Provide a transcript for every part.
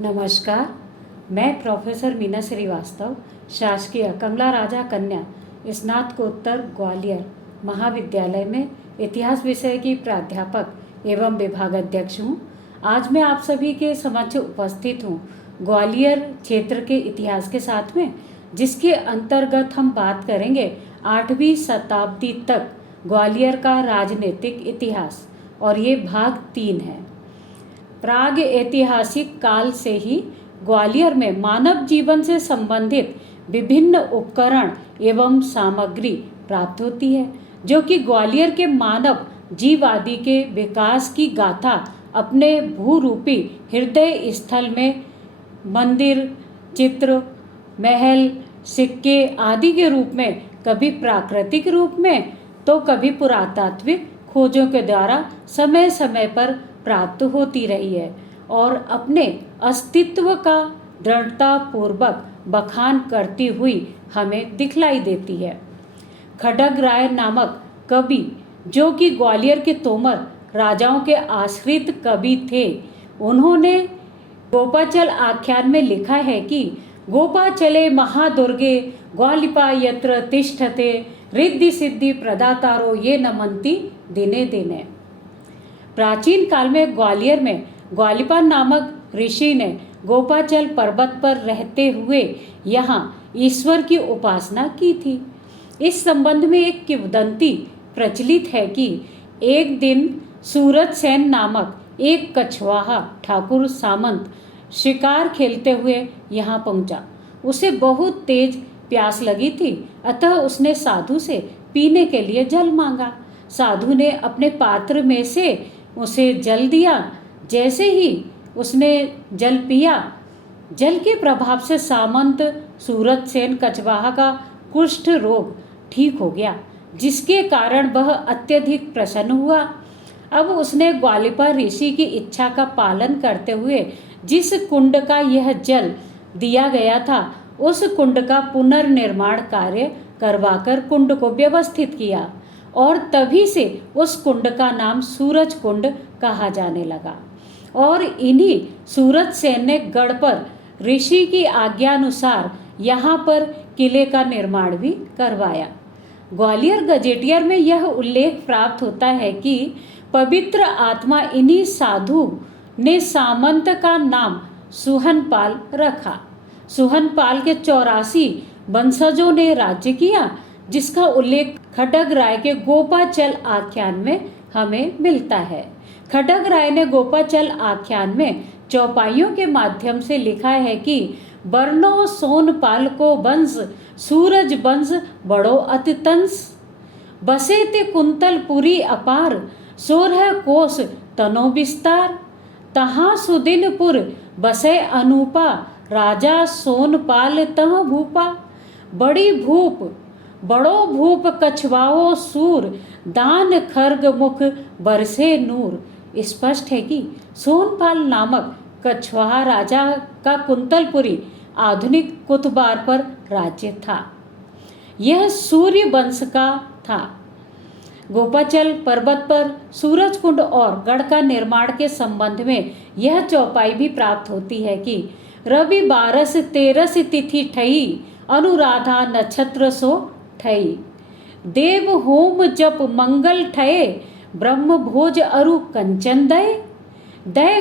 नमस्कार। मैं प्रोफेसर मीना श्रीवास्तव, शासकीय कमला राजा कन्या स्नातकोत्तर ग्वालियर महाविद्यालय में इतिहास विषय की प्राध्यापक एवं विभागाध्यक्ष हूँ। आज मैं आप सभी के समक्ष उपस्थित हूँ ग्वालियर क्षेत्र के इतिहास के साथ में, जिसके अंतर्गत हम बात करेंगे 8वीं शताब्दी तक ग्वालियर का राजनीतिक इतिहास, और ये भाग 3 है। प्राग ऐतिहासिक काल से ही ग्वालियर में मानव जीवन से संबंधित विभिन्न उपकरण एवं सामग्री प्राप्त होती है, जो कि ग्वालियर के मानव जीव आदि के विकास की गाथा अपने भूरूपी हृदय स्थल में मंदिर, चित्र, महल, सिक्के आदि के रूप में, कभी प्राकृतिक रूप में तो कभी पुरातात्विक खोजों के द्वारा समय समय पर प्राप्त होती रही है, और अपने अस्तित्व का दृढ़तापूर्वक बखान करती हुई हमें दिखलाई देती है। खड्गराय नामक कवि, जो कि ग्वालियर के तोमर राजाओं के आश्रित कवि थे, उन्होंने गोपाचल आख्यान में लिखा है कि गोपाचले महादुर्गे ग्वालिपा यत्र तिष्ठते रिद्धि सिद्धि प्रदातारो ये नमन्ति दिने दिने। प्राचीन काल में ग्वालियर में ग्वालिपा नामक ऋषि ने गोपाचल पर्वत पर रहते हुए यहाँ ईश्वर की उपासना की थी। इस संबंध में एक किंवदंती प्रचलित है कि एक दिन सूरज सेन नामक एक कछवाहा ठाकुर सामंत शिकार खेलते हुए यहाँ पहुँचा। उसे बहुत तेज प्यास लगी थी, अतः उसने साधु से पीने के लिए जल मांगा। साधु ने अपने पात्र में से उसे जल दिया। जैसे ही उसने जल पिया, जल के प्रभाव से सामंत सूरज सेन कछवाहा का कुष्ठ रोग ठीक हो गया, जिसके कारण वह अत्यधिक प्रसन्न हुआ। अब उसने ग्वालिपा ऋषि की इच्छा का पालन करते हुए जिस कुंड का यह जल दिया गया था, उस कुंड का पुनर्निर्माण कार्य करवाकर कुंड को व्यवस्थित किया, और तभी से उस कुंड का नाम सूरज कुंड कहा जाने लगा। और इन्हीं सूरज सेन ने गढ़ पर ऋषि की आज्ञानुसार यहाँ पर किले का निर्माण भी करवाया। ग्वालियर गजेटियर में यह उल्लेख प्राप्त होता है कि पवित्र आत्मा इन्हीं साधु ने सामंत का नाम सुहनपाल रखा। सुहनपाल के 84 वंशजों ने राज्य किया, जिसका उल्लेख खड्गराय के गोपाचल आख्यान में हमें मिलता है। खड्गराय ने गोपाचल आख्यान में चौपाइयों के माध्यम से लिखा है कि वर्णो सोनपाल को वंश सूरज वंश बड़ो अतितंस बसे ते कुंतलपुरी अपार 16 कोस तनो विस्तार तहाँ सुदिनपुर बसे अनूपा राजा सोनपाल तह भूपा बड़ी भूप बड़ो भूप कछवाओ सूर दान खर्ग मुख बरसे नूर। स्पष्ट है कि सोनपाल नामक कछवाहा राजा का कुंतलपुरी आधुनिक कुतबार पर राज्य था। यह सूर्य वंश का था। गोपाचल पर्वत पर सूरज कुंड और गढ़ का निर्माण के संबंध में यह चौपाई भी प्राप्त होती है कि रवि 12 तिथि ठई अनुराधा नक्षत्र सो ठई देव होम जप मंगल ठये ब्रह्म भोज अरु कंचन दय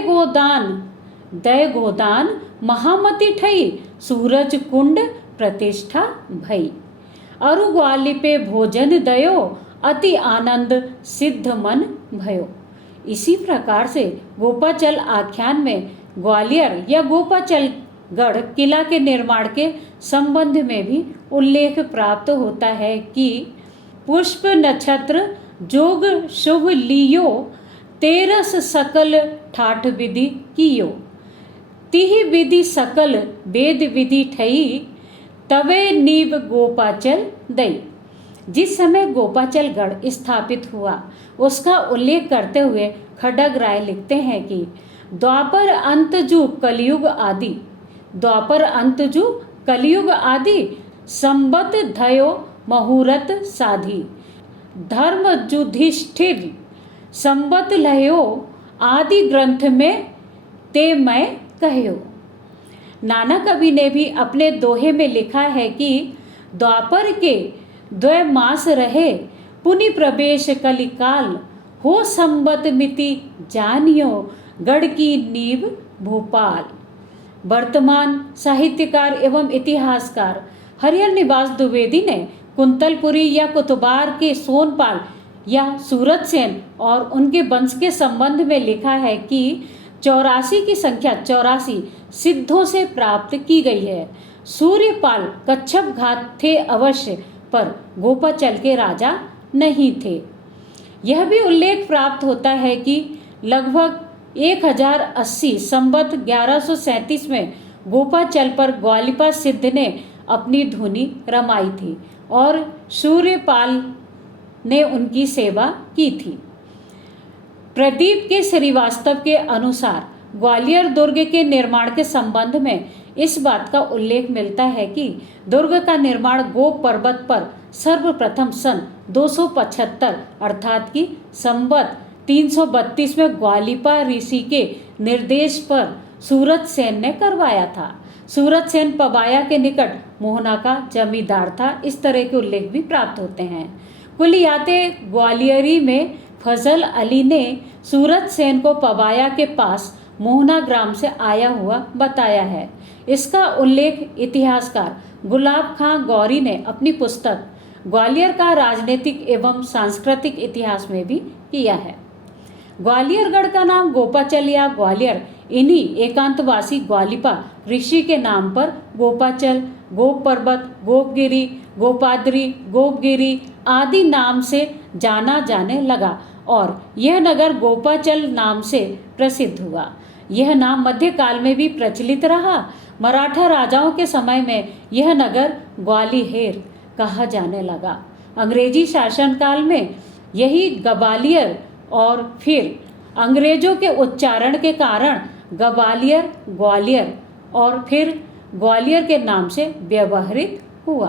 गोदान महामति ठई सूरज कुंड प्रतिष्ठा भई अरु ग्वालिपे भोजन दयो अति आनंद सिद्ध मन भयो। इसी प्रकार से गोपाचल आख्यान में ग्वालियर या गोपाचल गढ़ किला के निर्माण के संबंध में भी उल्लेख प्राप्त होता है कि पुष्प नक्षत्र जोग शुभ लियो 13 सकल ठाठ विधि कियो तिहि विधि सकल वेद विधि ठई तवे नीव गोपाचल दई। जिस समय गोपाचल गढ़ स्थापित हुआ, उसका उल्लेख करते हुए खड्गराय लिखते हैं कि द्वापर अंतजु कलयुग आदि संबत धयो मुहूर्त साधी धर्म युधिष्ठिर संबत लयो आदि ग्रंथ में ते मैं कहो। नाना कवि ने भी अपने दोहे में लिखा है कि द्वापर के द्वय मास रहे, पुनि प्रवेश कलिकाल, हो संबत मिति जानियो, गढ़ की नींव भोपाल। वर्तमान साहित्यकार एवं इतिहासकार हरिहर निवास द्विवेदी ने कुंतलपुरी या कुतुबार के सोनपाल या सूरतसेन और उनके वंश के संबंध में लिखा है कि 84 की संख्या 84 सिद्धों से प्राप्त की गई है। सूर्यपाल कच्छप घात थे अवश्य, पर गोपाचल के राजा नहीं थे। यह भी उल्लेख प्राप्त होता है कि लगभग 1080 संवत 1137 में गोपाचल पर ग्वालिपा सिद्ध ने अपनी धुनी रमाई थी और सूर्यपाल ने उनकी सेवा की थी। प्रदीप के श्रीवास्तव के अनुसार ग्वालियर दुर्ग के निर्माण के संबंध में इस बात का उल्लेख मिलता है कि दुर्ग का निर्माण गोप पर्वत पर सर्वप्रथम सन 275 अर्थात की संवत 332 में ग्वालिपा ऋषि के निर्देश पर सूरतसेन ने करवाया था। सूरतसेन पबाया के निकट मोहना का जमींदार था। इस तरह के उल्लेख भी प्राप्त होते हैं। कुलियाते ग्वालियरी में फजल अली ने सूरतसेन को पबाया के पास मोहना ग्राम से आया हुआ बताया है। इसका उल्लेख इतिहासकार गुलाब खां गौरी ने अपनी पुस्तक ग्वालियर का राजनीतिक एवं सांस्कृतिक इतिहास में भी किया है। ग्वालियरगढ़ का नाम गोपाचल या ग्वालियर इन्हीं एकांतवासी ग्वालिपा ऋषि के नाम पर गोपाचल, गोप पर्वत, गोपगिरी, गोपाद्री, गोपगिरी आदि नाम से जाना जाने लगा और यह नगर गोपाचल नाम से प्रसिद्ध हुआ। यह नाम मध्यकाल में भी प्रचलित रहा। मराठा राजाओं के समय में यह नगर ग्वालिहेर कहा जाने लगा। अंग्रेजी शासनकाल में यही गवालियर और फिर अंग्रेजों के उच्चारण के कारण गवालियर, ग्वालियर और फिर ग्वालियर के नाम से व्यवहृत हुआ।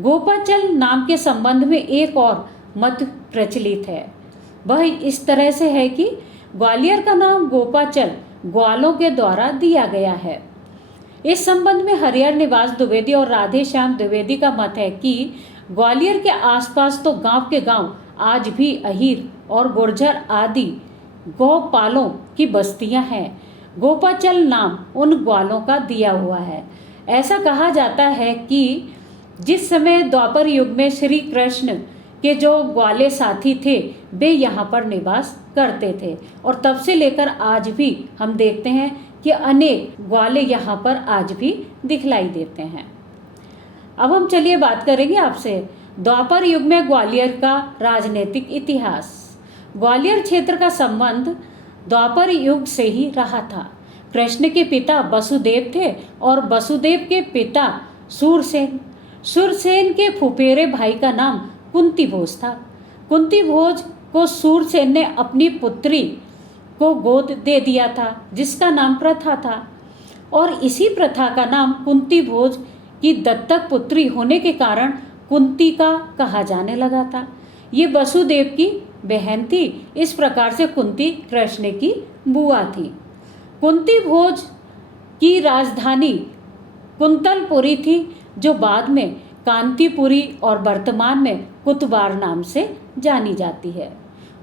गोपाचल नाम के संबंध में एक और मत प्रचलित है। वह इस तरह से है कि ग्वालियर का नाम गोपाचल ग्वालों के द्वारा दिया गया है। इस संबंध में हरिहर निवास द्विवेदी और राधे श्याम द्विवेदी का मत है कि ग्वालियर के आसपास तो गांव के गांव आज भी अहीर और गुर्जर आदि गौपालों की बस्तियां हैं। गोपाचल नाम उन ग्वालों का दिया हुआ है। ऐसा कहा जाता है कि जिस समय द्वापर युग में श्री कृष्ण के जो ग्वाले साथी थे वे यहाँ पर निवास करते थे और तब से लेकर आज भी हम देखते हैं कि अनेक ग्वाले यहाँ पर आज भी दिखलाई देते हैं। अब हम चलिए बात करेंगे आपसे द्वापर युग में ग्वालियर का राजनीतिक इतिहास। ग्वालियर क्षेत्र का संबंध द्वापर युग से ही रहा था। कृष्ण के पिता वसुदेव थे और वसुदेव के पिता सूरसेन। सूरसेन के फुफेरे भाई का नाम कुंती भोज था। कुंती भोज को सूरसेन ने अपनी पुत्री को गोद दे दिया था जिसका नाम प्रथा था और इसी प्रथा का नाम कुंती भोज की दत्तक पुत्री होने के कारण कुंती का कहा जाने लगा था। ये वसुदेव की बहन थी। इस प्रकार से कुंती कृष्ण की बुआ थी। कुंती भोज की राजधानी कुंतलपुरी थी जो बाद में कांतिपुरी और वर्तमान में कुतबार नाम से जानी जाती है।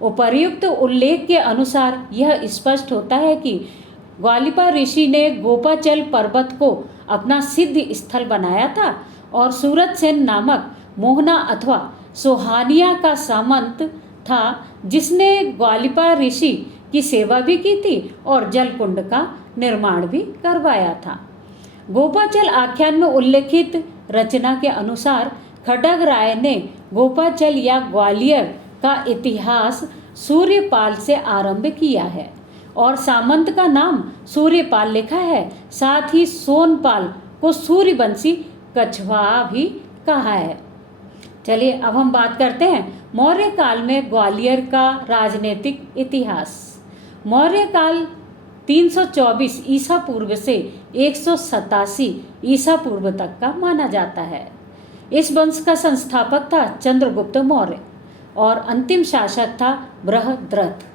उपर्युक्त उल्लेख के अनुसार यह स्पष्ट होता है कि ग्वालिपा ऋषि ने गोपाचल पर्वत को अपना सिद्ध स्थल बनाया था और सूरतसेन नामक मोहना अथवा सोहानिया का सामंत था जिसने ग्वालिपा ऋषि की सेवा भी की थी और जलकुंड का निर्माण भी करवाया था। गोपाचल आख्यान में उल्लेखित रचना के अनुसार खड्ग राय ने गोपाचल या ग्वालियर का इतिहास सूर्यपाल से आरंभ किया है और सामंत का नाम सूर्यपाल लिखा है। साथ ही सोनपाल को सूर्यवंशी कछवा भी कहा है। चलिए अब हम बात करते हैं मौर्य काल में ग्वालियर का राजनीतिक इतिहास। मौर्य काल 324 ईसा पूर्व से 187 ईसा पूर्व तक का माना जाता है। इस वंश का संस्थापक था चंद्रगुप्त मौर्य और अंतिम शासक था बृहद्रथ।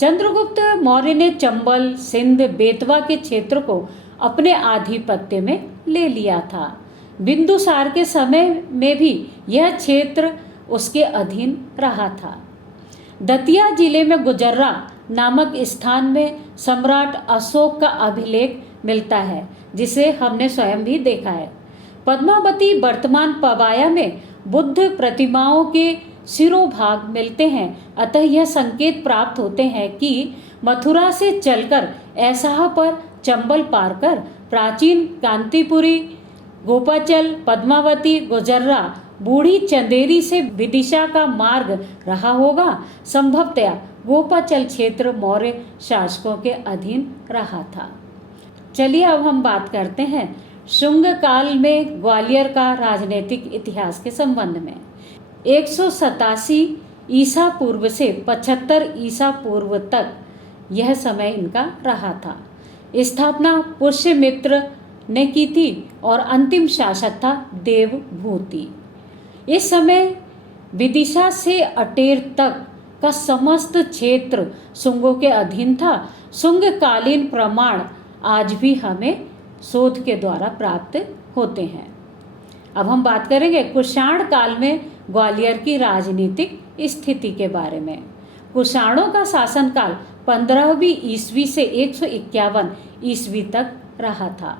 चंद्रगुप्त मौर्य ने चंबल, सिंध, बेतवा के क्षेत्र को अपने आधिपत्य में ले लिया था। बिंदुसार के समय में भी यह क्षेत्र उसके अधीन रहा था। दतिया जिले में गुजर्रा नामक स्थान में सम्राट अशोक का अभिलेख मिलता है, जिसे हमने स्वयं भी देखा है। पद्मावती वर्तमान पवाया में बुद्ध प्रतिमाओं के शिरोभाग मिलते हैं, अतः यह संकेत प्राप्त होते हैं कि मथुरा से चलकर ऐसाह पर चंबल पार कर प्राचीन कांतिपुरी, गोपाचल, पद्मावती, गुजर्रा, बूढ़ी चंदेरी से विदिशा का मार्ग रहा होगा। संभवतया गोपाचल क्षेत्र मौर्य शासकों के अधीन रहा था। चलिए अब हम बात करते हैं शुंग काल में ग्वालियर का राजनीतिक इतिहास के संबंध में। 187 ईसा पूर्व से 75 ईसा पूर्व तक यह समय इनका रहा था। स्थापना पुष्यमित्र ने की थी और अंतिम शासक था देवभूति। इस समय विदिशा से अटेर तक का समस्त क्षेत्र शुंगों के अधीन था। शुंगकालीन प्रमाण आज भी हमें शोध के द्वारा प्राप्त होते हैं। अब हम बात करेंगे कुषाण काल में ग्वालियर की राजनीतिक स्थिति के बारे में। कुषाणों का शासनकाल 15वीं ईस्वी से 151 ईस्वी तक रहा था।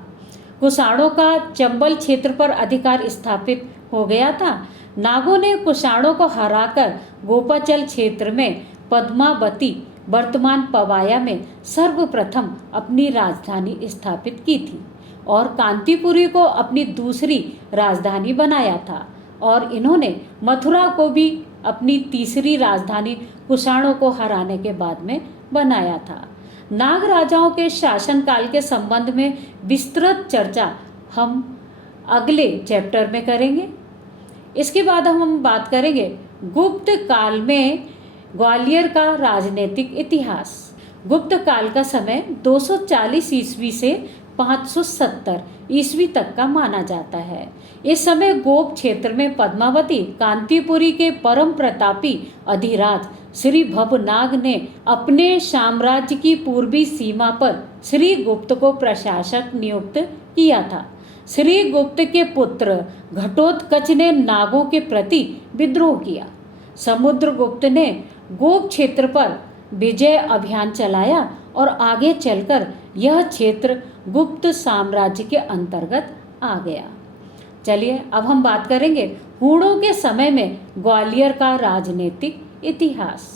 कुषाणों का चंबल क्षेत्र पर अधिकार स्थापित हो गया था। नागों ने कुषाणों को हराकर गोपाचल क्षेत्र में पद्मावती वर्तमान पवाया में सर्वप्रथम अपनी राजधानी स्थापित की थी और कांतिपुरी को अपनी दूसरी राजधानी बनाया था, और इन्होंने मथुरा को भी अपनी तीसरी राजधानी कुषाणों को हराने के बाद में बनाया था। नाग राजाओं के शासनकाल के संबंध में विस्तृत चर्चा हम अगले चैप्टर में करेंगे। इसके बाद हम बात करेंगे गुप्त काल में ग्वालियर का राजनीतिक इतिहास। गुप्त काल का समय 240 ईस्वी से 570 ईस्वी तक का माना जाता है। इस समय गोप क्षेत्र में पद्मावती कांतिपुरी के परम प्रतापी अधिराज श्री भवनाग ने अपने साम्राज्य की पूर्वी सीमा पर श्री गुप्त को प्रशासक नियुक्त किया था। श्री गुप्त के पुत्र घटोत्कच ने नागों के प्रति विद्रोह किया। समुद्रगुप्त ने गोप क्षेत्र पर विजय अभियान चलाया और आगे चलकर यह क्षेत्र गुप्त साम्राज्य के अंतर्गत आ गया। चलिए अब हम बात करेंगे हूणों के समय में ग्वालियर का राजनीतिक इतिहास।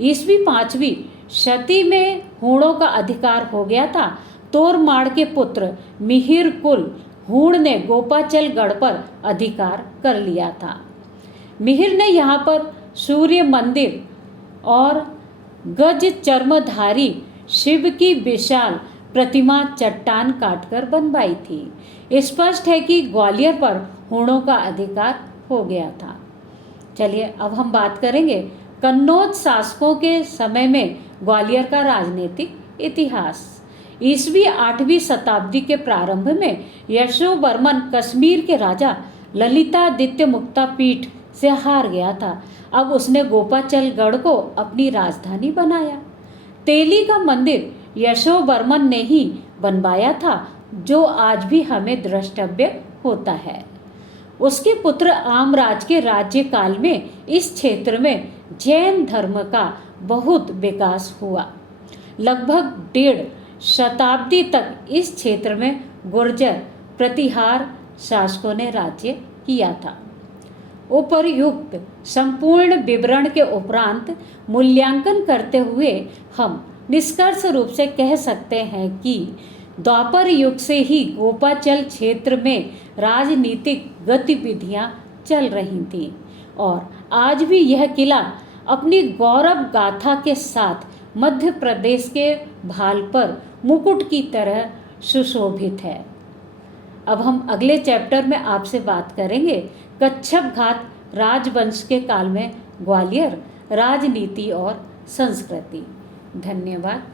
ईस्वी 5वीं शती में हूणों का अधिकार हो गया था। तोरमाड़ के पुत्र मिहिर कुल हूण ने गोपाचल गढ़ पर अधिकार कर लिया था। मिहिर ने यहाँ पर सूर्य मंदिर और गज चर्मधारी शिव की विशाल प्रतिमा चट्टान काटकर बनवाई थी। स्पष्ट है कि ग्वालियर पर हूणों का अधिकार हो गया था। चलिए अब हम बात करेंगे कन्नौज शासकों के समय में ग्वालियर का राजनीतिक इतिहास। ईस्वी 8वीं शताब्दी के प्रारंभ में यशोवर्मन कश्मीर के राजा ललितादित्य मुक्तापीठ से हार गया था। अब उसने गोपाचल गढ़ को अपनी राजधानी बनाया। तेली का मंदिर यशोवर्मन ने ही बनवाया था, जो आज भी हमें द्रष्टव्य होता है। उसके पुत्र आमराज के राज्यकाल में इस क्षेत्र में जैन धर्म का बहुत विकास हुआ। लगभग 1.5 शताब्दी तक इस क्षेत्र में गुर्जर प्रतिहार शासकों ने राज्य किया था। उपर्युक्त संपूर्ण विवरण के उपरांत मूल्यांकन करते हुए हम निष्कर्ष रूप से कह सकते हैं कि द्वापर युग से ही गोपाचल क्षेत्र में राजनीतिक गतिविधियां चल रही थीं और आज भी यह किला अपनी गौरव गाथा के साथ मध्य प्रदेश के भाल पर मुकुट की तरह सुशोभित है। अब हम अगले चैप्टर में आपसे बात करेंगे कच्छप घाट राजवंश के काल में ग्वालियर, राजनीति और संस्कृति। धन्यवाद।